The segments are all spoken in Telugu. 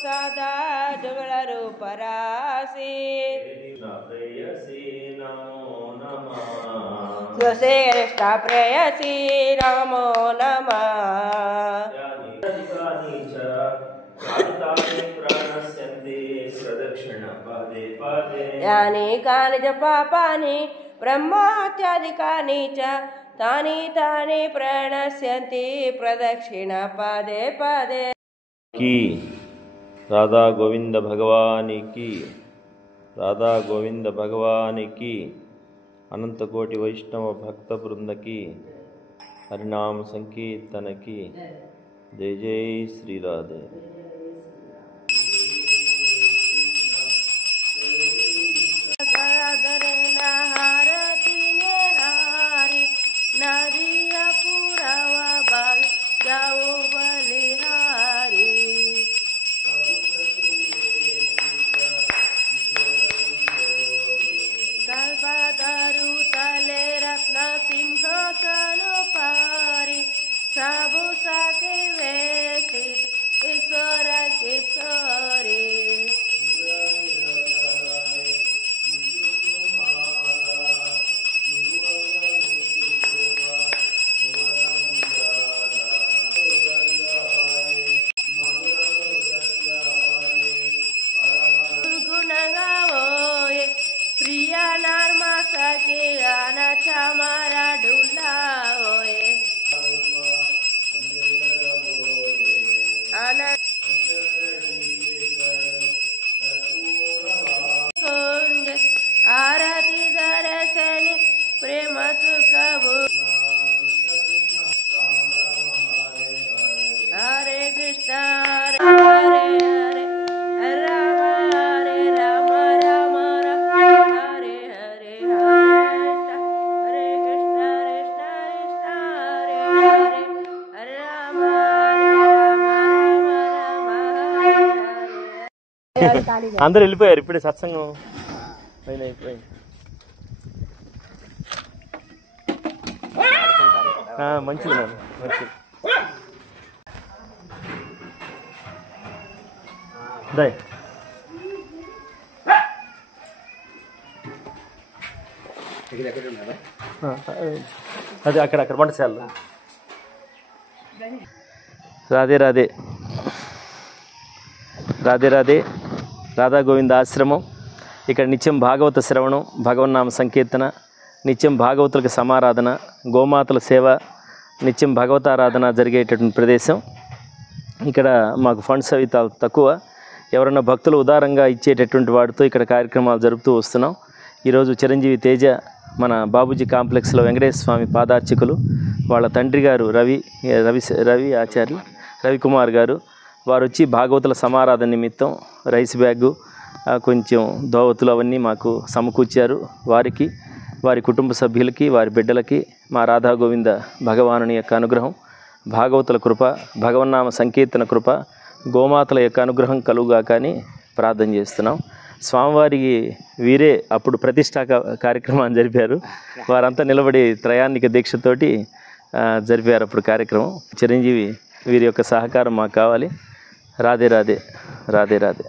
सदा जुगलरु परासी श्रेष्ठ प्रेयसी नमो नमः यानि कानि च पापानि ब्रह्मात्यादिकानि च तानि तानि प्रणश्यन्ति प्रदक्षिण पदे पदे की राधा गोविंद भगवानी की राधा गोविंद भगवानी की अनंत कोटि वैष्णव भक्त वृंद की हरिनाम संकीर्तन की जय जय श्री राधे। आरती दर्शन प्रेम सुख हरे कृष्ण हरे हरे राम हरे राम राम राम हरे हरे हरे कृष्ण कृष्ण कृष्ण हरे हरे राम అందరూ వెళ్ళిపోయారు ఇప్పుడే సత్సంగం అయిపోయింది. మంచిది నాన్న మంచిది దాయ్ అదే అక్కడ వంటశాల. రాధే రాధే రాధే రాధే రాధా గోవింద ఆశ్రమం. ఇక్కడ నిత్యం భాగవత శ్రవణం, భగవన్నామ సంకీర్తన, నిత్యం భాగవతులకు సమారాధన, గోమాతల సేవ, నిత్యం భగవతారాధన జరిగేటటువంటి ప్రదేశం. ఇక్కడ మాకు ఫండ్స్ అవి తక్కువ, ఎవరన్నా భక్తులు ఉదారంగా ఇచ్చేటటువంటి వాటితో ఇక్కడ కార్యక్రమాలు జరుపుతూ వస్తున్నాం. ఈరోజు చిరంజీవి తేజ మన బాబుజీ కాంప్లెక్స్లో వెంకటేశ్వర స్వామి పాదార్చకులు, వాళ్ళ తండ్రి గారు రవి ఆచార్య రవికుమార్ గారు, వారు వచ్చి భాగవతుల సమారాధన నిమిత్తం రైస్ బ్యాగు, కొంచెం దోవతులు అవన్నీ మాకు సమకూర్చారు. వారికి, వారి కుటుంబ సభ్యులకి, వారి బిడ్డలకి మా రాధా గోవింద భగవానుని యొక్క అనుగ్రహం, భాగవతుల కృప, భగవన్నామ సంకీర్తన కృప, గోమాతల యొక్క అనుగ్రహం కలుగుగా కానీ ప్రార్థన చేస్తున్నాం. స్వామివారికి వీరే అప్పుడు ప్రతిష్టా కార్యక్రమాన్ని జరిపారు. వారంతా నిలబడి త్రయాన్నిక దీక్షతోటి జరిపారు అప్పుడు కార్యక్రమం. చిరంజీవి వీరి యొక్క సహకారం మాకు కావాలి. రాధే రాధే రాధే రాధే.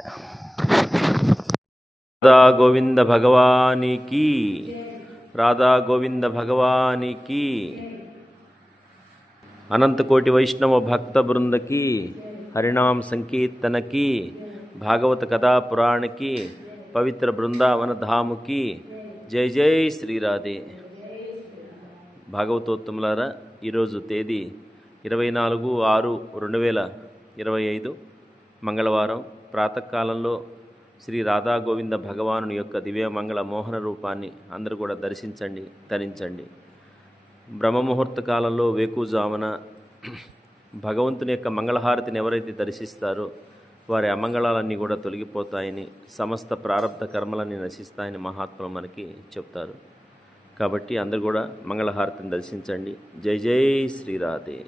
రాధా గోవింద భగవానికి, రాధా గోవింద భగవానికి, అనంత కోటి వైష్ణవ భక్త బృందకి, హరినామ సంకీర్తనకి, భాగవత కథా పురాణకి, పవిత్ర బృందావన ధాముకి జై జై శ్రీరాధే. భాగవతోత్తములారా, ఈరోజు తేదీ 24/6/2025 మంగళవారం ప్రాతకాలంలో శ్రీ రాధా గోవింద భగవానుని యొక్క దివ్యమంగళ మోహన రూపాన్ని అందరూ కూడా దర్శించండి, ధరించండి. బ్రహ్మముహూర్త కాలంలో వేకుజామున భగవంతుని యొక్క మంగళహారతిని ఎవరైతే దర్శిస్తారో వారి అమంగళాలన్నీ కూడా తొలగిపోతాయని, సమస్త ప్రారబ్ధ కర్మలన్నీ నశిస్తాయని మహాత్ములు మనకి చెప్తారు. కాబట్టి అందరూ కూడా మంగళహారతిని దర్శించండి. జై జై శ్రీరాధే.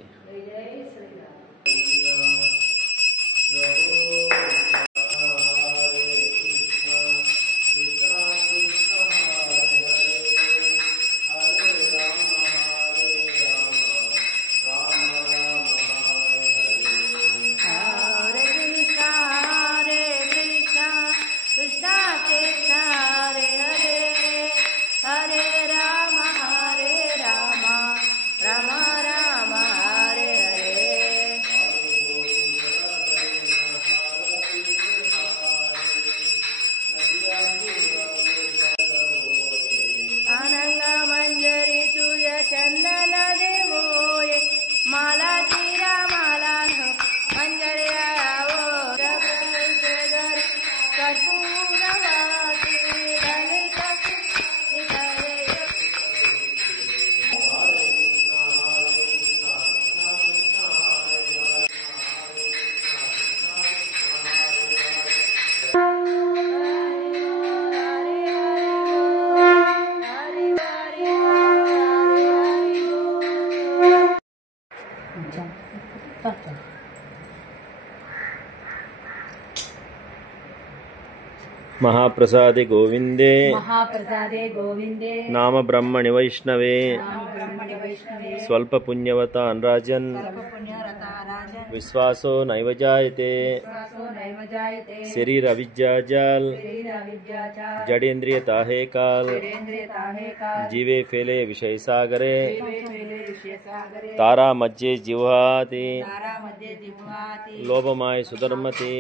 महाप्रसादे गोविंदे महाप्रसादे गोविंदे नाम ब्रह्मणि वैष्णवे ब्रह्मणि वैष्णवे स्वल्प पुण्यवतान् राजन् पुण्यरता राजन् विश्वासो नैव जायते विश्वासो नैव जायते शरीर अविद्याजाल शरीर अविद्याचा जडेन्द्रियता है काल शरीरेन्द्रियता है काल जीवे फैले विषय सागरे जीवे फैले विषयसागरे तारा मध्य जिह्वाति तारा मध्ये जिह्वाति लोभमाय सुधर्मति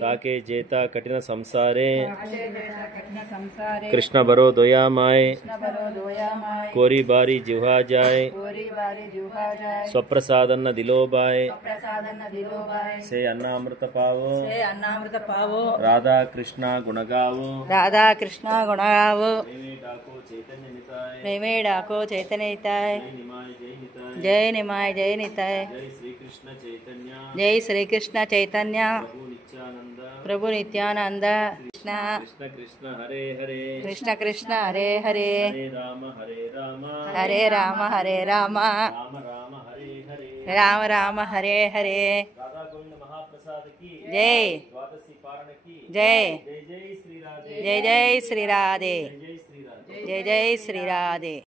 ताके जेता कठिन संसारे कठिन संसारे कृष्ण बरो दोयामाय बरो दोयामाय कोरी बारी जिह्वा जाय कोरी बारी जिह्वा जाय स्वप्रसादन्न दिलोबाय प्रसादन दिलो बाय से अन्नामृत पावो से अन्नामृत पावो राधा कृष्ण गुणगावो राधा कृष्ण गुणगावो प्रेमे डाको चैतन्य निताय प्रेमे डाको चैतन्य निताय जय निमाय जय निताय जय निमाय जय निताय जय श्री कृष्ण चैतन्य जय श्री कृष्ण चैतन्य प्रभु नित्यानंद प्रभु नित्यानंद कृष्ण कृष्ण कृष्ण हरे हरे कृष्ण कृष्ण हरे हरे हरे राम हरे राम हरे राम हरे राम राम राम हरे हरे राम राम हरे हरे राधा गोविंद महाप्रसाद की जय द्वादशी पारण की जय जय जय श्री राधे जय जय श्री राधे जय श्री राधे जय जय श्री राधे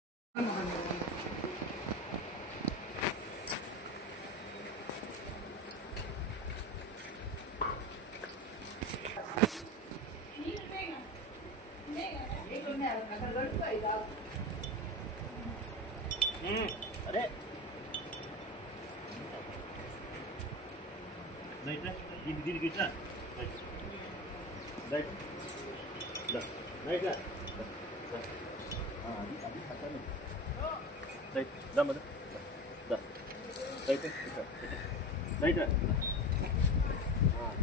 अरे नहीं दीदी दीदी कितना राइट राइट हाँ अभी खाता नहीं राइट दा मत दा राइट राइट हाँ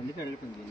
అందుకే అడుగుతుంది